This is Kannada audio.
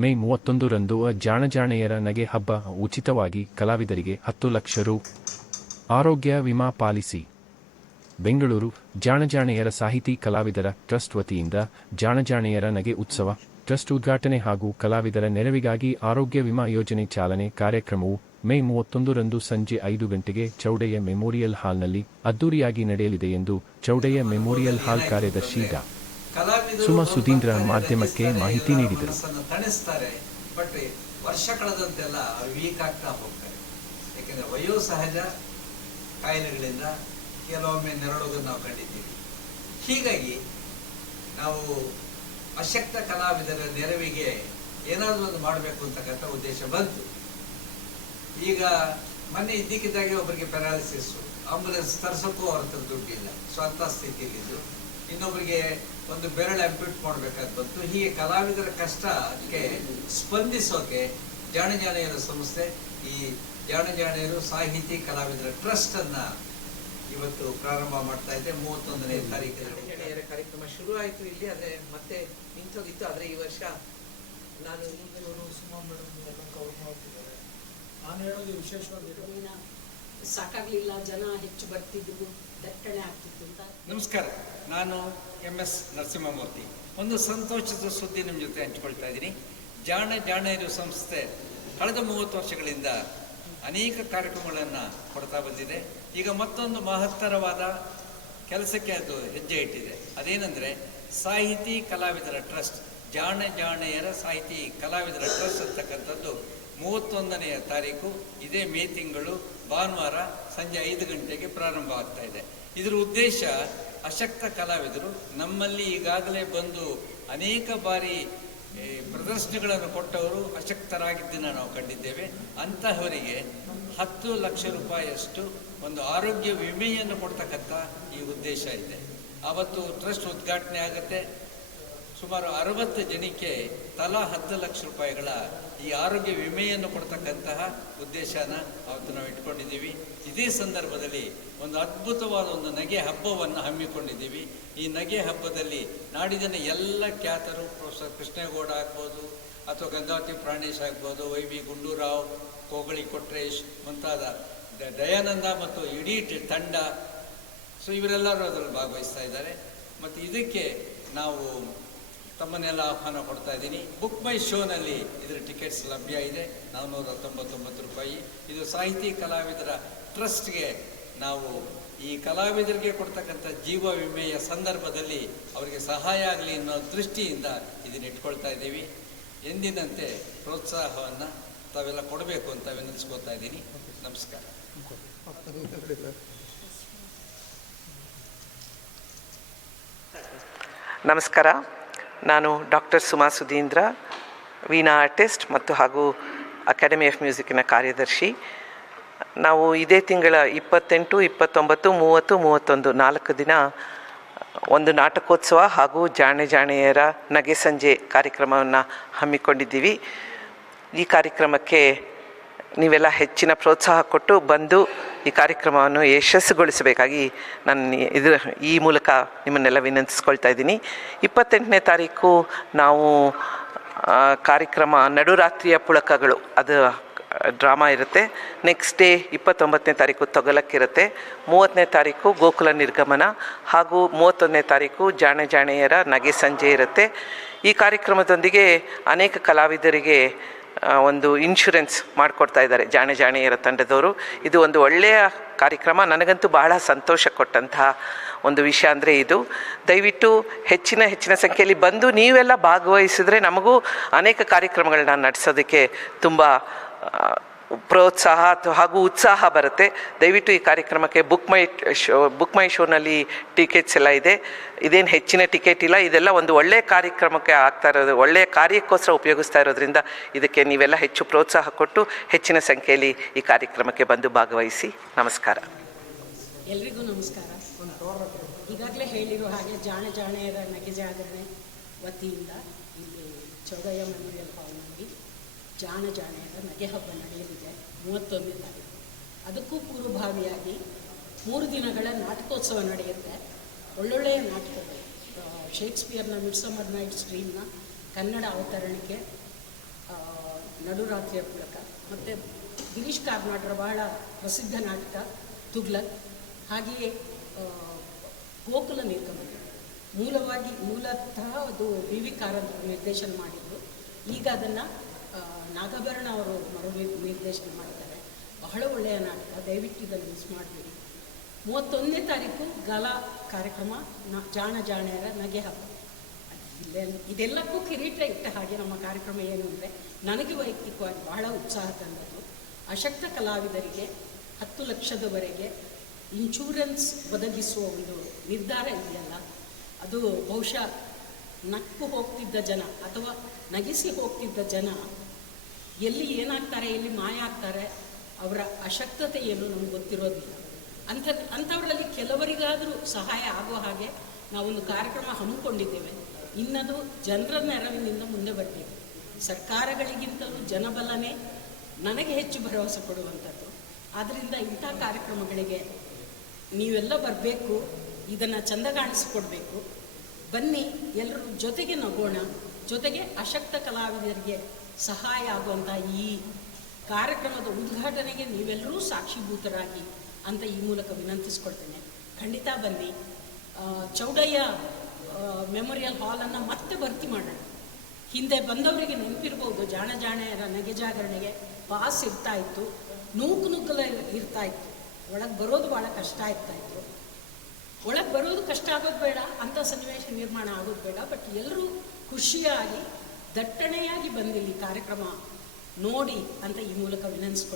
ಮೇ 31ರಂದು ಜಾಣಜಾಣೆಯರ ನಗೆ ಹಬ್ಬ ಉಚಿತವಾಗಿ ಕಲಾವಿದರಿಗೆ 10 ಲಕ್ಷ ರು ಆರೋಗ್ಯ ವಿಮಾ ಪಾಲಿಸಿ. ಬೆಂಗಳೂರು ಜಾಣಜಾಣೆಯರ ಸಾಹಿತಿ ಕಲಾವಿದರ ಟ್ರಸ್ಟ್ ವತಿಯಿಂದ ಜಾಣಜಾಣೆಯರ ನಗೆ ಉತ್ಸವ ಟ್ರಸ್ಟ್ ಉದ್ಘಾಟನೆ ಹಾಗೂ ಕಲಾವಿದರ ನೆರವಿಗಾಗಿ ಆರೋಗ್ಯ ವಿಮಾ ಯೋಜನೆ ಚಾಲನೆ ಕಾರ್ಯಕ್ರಮವು ಮೇ 31ರಂದು ಸಂಜೆ 5 ಗಂಟೆಗೆ ಚೌಡಯ್ಯ ಮೆಮೋರಿಯಲ್ ಹಾಲ್ನಲ್ಲಿ ಅದ್ದೂರಿಯಾಗಿ ನಡೆಯಲಿದೆ ಎಂದು ಚೌಡಯ್ಯ ಮೆಮೋರಿಯಲ್ ಹಾಲ್ ಕಾರ್ಯದರ್ಶಿ ಡಾ. ಸುಮಾ ಸುಧೀಂದ್ರ ಮಾಧ್ಯಮಕ್ಕೆ ಮಾಹಿತಿ ನೀಡಿದರು. ಬಟ್ ವರ್ಷ ಕಳೆದಂತೆಲ್ಲ ವೀಕ್ ಆಗ್ತಾ ಹೋಗ್ತಾರೆ. ಯಾಕೆಂದರೆ ವಯೋಸಹಜ ಕಾಯಿಲೆಗಳಿಂದ ಕೆಲವೊಮ್ಮೆ ನೆರಳೋದನ್ನು ನಾವು ಕಂಡಿದ್ದೀವಿ. ಹೀಗಾಗಿ ನಾವು ಅಶಕ್ತ ಕಲಾವಿದರ ನೆರವಿಗೆ ಏನಾದರೂ ಒಂದು ಮಾಡಬೇಕು ಅಂತಕ್ಕಂಥ ಉದ್ದೇಶ ಬಂತು. ಈಗ ಮೊನ್ನೆ ಇದ್ದಕ್ಕಿದ್ದಾಗೆ ಒಬ್ಬರಿಗೆ ಪ್ಯಾರಾಲಿಸಿಸ್, ಆಂಬುಲೆನ್ಸ್ ತರಿಸೋಕ್ಕೂ ಅವ್ರ ಹತ್ರ ದುಡ್ಡಿಲ್ಲ, ಸ್ವಂತ ಸ್ಥಿತಿಯಲ್ಲಿದ್ದು. ಇನ್ನೊಬ್ಬರಿಗೆ ಒಂದು ಬೆರಳು ಅಂಪ್ಯೂಟ್ ಮಾಡಬೇಕಾದ ಬಂತು. ಹೀಗೆ ಕಲಾವಿದರ ಕಷ್ಟಕ್ಕೆ ಸ್ಪಂದಿಸೋಕೆ ಜಾಣಜಾಣೆಯರ ಸಂಸ್ಥೆ ಈ ಜಾಣಜಾಣೆಯರು ಸಾಹಿತಿ ಕಲಾವಿದರ ಟ್ರಸ್ಟ್ ಅನ್ನ ಇವತ್ತು ಪ್ರಾರಂಭ ಮಾಡ್ತಾ ಇದೆ. 31ನೇ ತಾರೀಕು ಜಾಣಜಾಣೆಯರ ಕಾರ್ಯಕ್ರಮ ಶುರು ಆಯಿತು ಇಲ್ಲಿ. ಆದರೆ ಮತ್ತೆ ನಿಂತೋಗಿತ್ತು. ಆದರೆ ಈ ವರ್ಷ ನಾನು ಸುಮಾ ಮೇಡಮ್ ಕವರ್ ಮಾಡ್ತಿದ್ದಾರೆ. ನಾನು ಹೇಳೋದು ವಿಶೇಷವಾಗಿ ಸಾಕಾಗ್ಲಿಲ್ಲ, ಜನ ಹೆಚ್ಚು ಬರ್ತಿದ್ರು, ದಟ್ಟಣೆ ಆಗ್ತಿತ್ತು ಅಂತ. ನಮಸ್ಕಾರ, ನಾನು MS ನರಸಿಂಹಮೂರ್ತಿ. ಒಂದು ಸಂತೋಷದ ಸುದ್ದಿ ನಿಮ್ಮ ಜೊತೆ ಹಂಚ್ಕೊಳ್ತಾ ಇದ್ದೀನಿ. ಜಾಣಜಾಣೆಯರು ಸಂಸ್ಥೆ ಕಳೆದ 30 ವರ್ಷಗಳಿಂದ ಅನೇಕ ಕಾರ್ಯಕ್ರಮಗಳನ್ನು ಕೊಡ್ತಾ ಬಂದಿದೆ. ಈಗ ಮತ್ತೊಂದು ಮಹತ್ತರವಾದ ಕೆಲಸಕ್ಕೆ ಅದು ಹೆಜ್ಜೆ ಇಟ್ಟಿದೆ. ಅದೇನೆಂದರೆ ಸಾಹಿತಿ ಕಲಾವಿದರ ಟ್ರಸ್ಟ್, ಜಾಣಜಾಣೆಯರ ಸಾಹಿತಿ ಕಲಾವಿದರ ಟ್ರಸ್ಟ್ ಅಂತಕ್ಕಂಥದ್ದು 31ನೇ ತಾರೀಕು ಇದೇ ಮೇ ತಿಂಗಳು ಭಾನುವಾರ ಸಂಜೆ 5 ಗಂಟೆಗೆ ಪ್ರಾರಂಭ ಆಗ್ತಾ ಇದೆ. ಇದರ ಉದ್ದೇಶ ಅಶಕ್ತ ಕಲಾವಿದರು ನಮ್ಮಲ್ಲಿ ಈಗಾಗಲೇ ಬಂದು ಅನೇಕ ಬಾರಿ ಪ್ರದರ್ಶನಗಳನ್ನು ಕೊಟ್ಟವರು ಅಶಕ್ತರಾಗಿದ್ದನ್ನು ನಾವು ಕಂಡಿದ್ದೇವೆ. ಅಂತಹವರಿಗೆ 10 ಲಕ್ಷ ರೂಪಾಯಿಯಷ್ಟು ಒಂದು ಆರೋಗ್ಯ ವಿಮೆಯನ್ನು ಕೊಡ್ತಕ್ಕಂಥ ಈ ಉದ್ದೇಶ ಇದೆ. ಆವತ್ತು ಟ್ರಸ್ಟ್ ಉದ್ಘಾಟನೆ ಆಗುತ್ತೆ. ಸುಮಾರು 60 ಜನಕ್ಕೆ ತಲಾ 10 ಲಕ್ಷ ರೂಪಾಯಿಗಳ ಈ ಆರೋಗ್ಯ ವಿಮೆಯನ್ನು ಕೊಡ್ತಕ್ಕಂತಹ ಉದ್ದೇಶನ ಅವತ್ತು ನಾವು ಇಟ್ಕೊಂಡಿದ್ದೀವಿ. ಇದೇ ಸಂದರ್ಭದಲ್ಲಿ ಒಂದು ಅದ್ಭುತವಾದ ಒಂದು ನಗೆ ಹಬ್ಬವನ್ನು ಹಮ್ಮಿಕೊಂಡಿದ್ದೀವಿ. ಈ ನಗೆ ಹಬ್ಬದಲ್ಲಿ ನಾಡಿನ ಎಲ್ಲ ಖ್ಯಾತರು, ಪ್ರೊಫೆಸರ್ ಕೃಷ್ಣೇಗೌಡ ಆಗ್ಬೋದು, ಅಥವಾ ಗಂಗಾವತಿ ಪ್ರಾಣೇಶ್ ಆಗ್ಬೋದು, YB ಗುಂಡೂರಾವ್, ಕೋಗಳಿ ಕೊಟ್ರೇಶ್ ಮುಂತಾದ ದಯಾನಂದ ಮತ್ತು ಇಡೀ ತಂಡ, ಸೊ ಇವರೆಲ್ಲರೂ ಅದರಲ್ಲಿ ಭಾಗವಹಿಸ್ತಾ ಇದ್ದಾರೆ. ಮತ್ತು ಇದಕ್ಕೆ ನಾವು ತಮ್ಮನ್ನೆಲ್ಲ ಆಹ್ವಾನ ಕೊಡ್ತಾ ಇದ್ದೀನಿ. ಬುಕ್ ಮೈ ಶೋನಲ್ಲಿ ಇದರ ಟಿಕೆಟ್ಸ್ ಲಭ್ಯ ಇದೆ, 499 ರೂಪಾಯಿ. ಇದು ಸಾಹಿತಿ ಕಲಾವಿದರ ಟ್ರಸ್ಟ್ಗೆ ನಾವು ಈ ಕಲಾವಿದರಿಗೆ ಕೊಡ್ತಕ್ಕಂಥ ಜೀವ ವಿಮೆಯ ಸಂದರ್ಭದಲ್ಲಿ ಅವರಿಗೆ ಸಹಾಯ ಆಗಲಿ ಅನ್ನೋ ದೃಷ್ಟಿಯಿಂದ ಇದನ್ನು ಇಟ್ಕೊಳ್ತಾ ಇದ್ದೀವಿ. ಎಂದಿನಂತೆ ಪ್ರೋತ್ಸಾಹವನ್ನು ತಾವೆಲ್ಲ ಕೊಡಬೇಕು ಅಂತ ವಿನಂತಿಸ್ಕೊಳ್ತಾ ಇದ್ದೀನಿ. ನಮಸ್ಕಾರ. ನಮಸ್ಕಾರ, ನಾನು ಡಾಕ್ಟರ್ ಸುಮಾ ಸುಧೀಂದ್ರ, ವೀಣಾ ಆರ್ಟಿಸ್ಟ್ ಮತ್ತು ಹಾಗೂ ಅಕಾಡೆಮಿ ಆಫ್ ಮ್ಯೂಸಿಕ್ಕಿನ ಕಾರ್ಯದರ್ಶಿ. ನಾವು ಇದೇ ತಿಂಗಳ 28, 29, 30, 31 4 ದಿನ ಒಂದು ನಾಟಕೋತ್ಸವ ಹಾಗೂ ಜಾಣೆಯರ ನಗೆ ಸಂಜೆ ಕಾರ್ಯಕ್ರಮವನ್ನು ಹಮ್ಮಿಕೊಂಡಿದ್ದೀವಿ. ಈ ಕಾರ್ಯಕ್ರಮಕ್ಕೆ ನೀವೆಲ್ಲ ಹೆಚ್ಚಿನ ಪ್ರೋತ್ಸಾಹ ಕೊಟ್ಟು ಬಂದು ಈ ಕಾರ್ಯಕ್ರಮವನ್ನು ಯಶಸ್ಸುಗೊಳಿಸಬೇಕಾಗಿ ನಾನು ಈ ಮೂಲಕ ನಿಮ್ಮನ್ನೆಲ್ಲ ವಿನಂತಿಸ್ಕೊಳ್ತಾ ಇದ್ದೀನಿ. 28ನೇ ತಾರೀಕು ನಾವು ಕಾರ್ಯಕ್ರಮ ನಡುರಾತ್ರಿಯ ಪುಳಕಗಳು, ಅದು ಡ್ರಾಮಾ ಇರುತ್ತೆ. ನೆಕ್ಸ್ಟ್ ಡೇ 29ನೇ ತಾರೀಕು ತೊಗಲಕ್ಕಿರುತ್ತೆ. 30ನೇ ತಾರೀಕು ಗೋಕುಲ ನಿರ್ಗಮನ ಹಾಗೂ 31ನೇ ತಾರೀಕು ಜಾಣೆಯರ ನಗೆ ಸಂಜೆ ಇರುತ್ತೆ. ಈ ಕಾರ್ಯಕ್ರಮದೊಂದಿಗೆ ಅನೇಕ ಕಲಾವಿದರಿಗೆ ಒಂದು ಇನ್ಶೂರೆನ್ಸ್ ಮಾಡಿಕೊಡ್ತಾ ಇದ್ದಾರೆ ಜಾಣೆಯರ ತಂಡದವರು. ಇದು ಒಂದು ಒಳ್ಳೆಯ ಕಾರ್ಯಕ್ರಮ. ನನಗಂತೂ ಬಹಳ ಸಂತೋಷ ಕೊಟ್ಟಂತಹ ಒಂದು ವಿಷಯ ಅಂದರೆ ಇದು. ದಯವಿಟ್ಟು ಹೆಚ್ಚಿನ ಸಂಖ್ಯೆಯಲ್ಲಿ ಬಂದು ನೀವೆಲ್ಲ ಭಾಗವಹಿಸಿದ್ರೆ ನಮಗೂ ಅನೇಕ ಕಾರ್ಯಕ್ರಮಗಳನ್ನ ನಡೆಸೋದಕ್ಕೆ ತುಂಬ ಪ್ರೋತ್ಸಾಹ ಹಾಗೂ ಉತ್ಸಾಹ ಬರುತ್ತೆ. ದಯವಿಟ್ಟು ಈ ಕಾರ್ಯಕ್ರಮಕ್ಕೆ ಬುಕ್ ಮೈ ಶೋನಲ್ಲಿ ಟಿಕೆಟ್ಸ್ ಎಲ್ಲ ಇದೆ. ಇದೇನು ಹೆಚ್ಚಿನ ಟಿಕೆಟ್ ಇಲ್ಲ. ಇದೆಲ್ಲ ಒಂದು ಒಳ್ಳೆಯ ಕಾರ್ಯಕ್ರಮಕ್ಕೆ ಆಗ್ತಾ ಇರೋದು, ಒಳ್ಳೆಯ ಕಾರ್ಯಕ್ಕೋಸ್ಕರ ಉಪಯೋಗಿಸ್ತಾ ಇರೋದ್ರಿಂದ ಇದಕ್ಕೆ ನೀವೆಲ್ಲ ಹೆಚ್ಚು ಪ್ರೋತ್ಸಾಹ ಕೊಟ್ಟು ಹೆಚ್ಚಿನ ಸಂಖ್ಯೆಯಲ್ಲಿ ಈ ಕಾರ್ಯಕ್ರಮಕ್ಕೆ ಬಂದು ಭಾಗವಹಿಸಿ. ನಮಸ್ಕಾರ. ಎಲ್ರಿಗೂ ನಮಸ್ಕಾರ. ಈಗಾಗಲೇ ಹೇಳಿರೋ ಹಾಗೆ ಜಾಣೆಯರ ನಗೆ ಜಾಗರಣೆ ವತಿಯಿಂದ ಇಲ್ಲಿ ಚೌಡಯ್ಯ ಮೆಮೋರಿಯಲ್ ಹಾಲ್ನಲ್ಲಿ ಜಾಣೆಯರ ನಗೆ ಹಬ್ಬ ನಡೆಯಲಿದೆ 31ನೇ ತಾರೀಕು. ಅದಕ್ಕೂ ಪೂರ್ವಭಾವಿಯಾಗಿ 3 ದಿನಗಳ ನಾಟಕೋತ್ಸವ ನಡೆಯುತ್ತೆ. ಒಳ್ಳೊಳ್ಳೆಯ ನಾಟಕಗಳು, ಶೇಕ್ಸ್ಪಿಯರ್ನ ಮಿಡ್ಸಮರ್ ನೈಟ್ಸ್ ಡ್ರೀಮ್ನ ಕನ್ನಡ ಅವತರಣಿಕೆ, ನಡುರಾತ್ರಿಯ ಮೂಲಕ, ಮತ್ತು ಗಿರೀಶ್ ಕಾರ್ನಾಡ್ರ ಬಹಳ ಪ್ರಸಿದ್ಧ ನಾಟಕ ತುಗ್ಲಕ್, ಹಾಗೆಯೇ ಗೋಕುಲ ನಿರ್ಗಮನ. ಮೂಲತಃ ಅದು ಬಿ ವಿ ಕಾರಂತರು ನಿರ್ದೇಶನ ಮಾಡಿದ್ದು. ಈಗ ಅದನ್ನು ನಾಗಾಭರಣ ಅವರು ನಿರ್ದೇಶನ ಮಾಡಿದ್ದಾರೆ. ಬಹಳ ಒಳ್ಳೆಯ ನಾಟಕ, ದಯವಿಟ್ಟು ಇದನ್ನು ಮಿಸ್ ಮಾಡಬೇಡಿ. 31ನೇ ತಾರೀಕು ಗಾಲಾ ಕಾರ್ಯಕ್ರಮ, ಜಾಣ ಜಾಣೆಯರ ನಗೆ ಹಬ್ಬ. ಇದೆಲ್ಲಕ್ಕೂ ಕಿರೀಟ ಇಟ್ಟ ಹಾಗೆ ನಮ್ಮ ಕಾರ್ಯಕ್ರಮ ಏನು ಅಂದರೆ, ನನಗೆ ವೈಯಕ್ತಿಕವಾಗಿ ಬಹಳ ಉತ್ಸಾಹ ತಂದದ್ದು, ಅಶಕ್ತ ಕಲಾವಿದರಿಗೆ 10 ಲಕ್ಷದವರೆಗೆ ಇನ್ಶೂರೆನ್ಸ್ ಒದಗಿಸುವ ಒಂದು ನಿರ್ಧಾರ ಇದೆಯಲ್ಲ, ಅದು ಬಹುಶಃ ನಕ್ಕು ಹೋಗ್ತಿದ್ದ ಜನ ಅಥವಾ ನಗಿಸಿ ಹೋಗ್ತಿದ್ದ ಜನ ಎಲ್ಲಿ ಏನಾಗ್ತಾರೆ, ಎಲ್ಲಿ ಮಾಯ ಆಗ್ತಾರೆ, ಅವರ ಅಶಕ್ತತೆ ಏನು ನಮ್ಗೆ ಗೊತ್ತಿರೋದಿಲ್ಲ. ಅಂಥವರಲ್ಲಿ ಕೆಲವರಿಗಾದರೂ ಸಹಾಯ ಆಗುವ ಹಾಗೆ ನಾವೊಂದು ಕಾರ್ಯಕ್ರಮ ಹಮ್ಮಿಕೊಂಡಿದ್ದೇವೆ. ಇನ್ನದು ಜನರ ನೆರವಿನಿಂದ ಮುಂದೆ ಬರಬೇಕು. ಸರ್ಕಾರಗಳಿಗಿಂತಲೂ ಜನಬಲನೇ ನನಗೆ ಹೆಚ್ಚು ಭರವಸೆ ಕೊಡುವಂಥದ್ದು. ಆದ್ದರಿಂದ ಇಂಥ ಕಾರ್ಯಕ್ರಮಗಳಿಗೆ ನೀವೆಲ್ಲ ಬರಬೇಕು, ಇದನ್ನು ಚೆಂದ ಕಾಣಿಸಿಕೊಡ್ಬೇಕು. ಬನ್ನಿ, ಎಲ್ಲರೂ ಜೊತೆಗೆ ನಗೋಣ, ಜೊತೆಗೆ ಅಶಕ್ತ ಕಲಾವಿದರಿಗೆ ಸಹಾಯ ಆಗುವಂಥ ಈ ಕಾರ್ಯಕ್ರಮದ ಉದ್ಘಾಟನೆಗೆ ನೀವೆಲ್ಲರೂ ಸಾಕ್ಷೀಭೂತರಾಗಿ ಅಂತ ಈ ಮೂಲಕ ವಿನಂತಿಸ್ಕೊಳ್ತೇನೆ. ಖಂಡಿತ ಬನ್ನಿ. ಚೌಡಯ್ಯ ಮೆಮೋರಿಯಲ್ ಹಾಲನ್ನು ಮತ್ತೆ ಭರ್ತಿ ಮಾಡೋಣ. ಹಿಂದೆ ಬಂದವರಿಗೆ ನೆನಪಿರ್ಬೋದು, ಜಾಣ ಜಾಣೆಯರ ನಗೆ ಜಾಗರಣೆಗೆ ಪಾಸ್ ಇರ್ತಾಯಿತ್ತು, ನೂಕುನುಗ್ಗಲ ಇರ್ತಾಯಿತ್ತು, ಒಳಗೆ ಬರೋದು ಭಾಳ ಕಷ್ಟ ಇರ್ತಾಯಿತ್ತು. ಒಳಗೆ ಬರೋದು ಕಷ್ಟ ಆಗೋದು ಬೇಡ, ಅಂಥ ಸನ್ನಿವೇಶ ನಿರ್ಮಾಣ ಆಗೋದು ಬೇಡ. ಬಟ್ ಎಲ್ಲರೂ ಖುಷಿಯಾಗಿ ದಟ್ಟಣೆಯಾಗಿ ಬಂದಿಲ್ಲಿ ಕಾರ್ಯಕ್ರಮ ನೋಡಿ ಅಂತ ಈ ಮೂಲಕ ವಿನಂತಿಸ್ಕೊಳ್ತೀನಿ.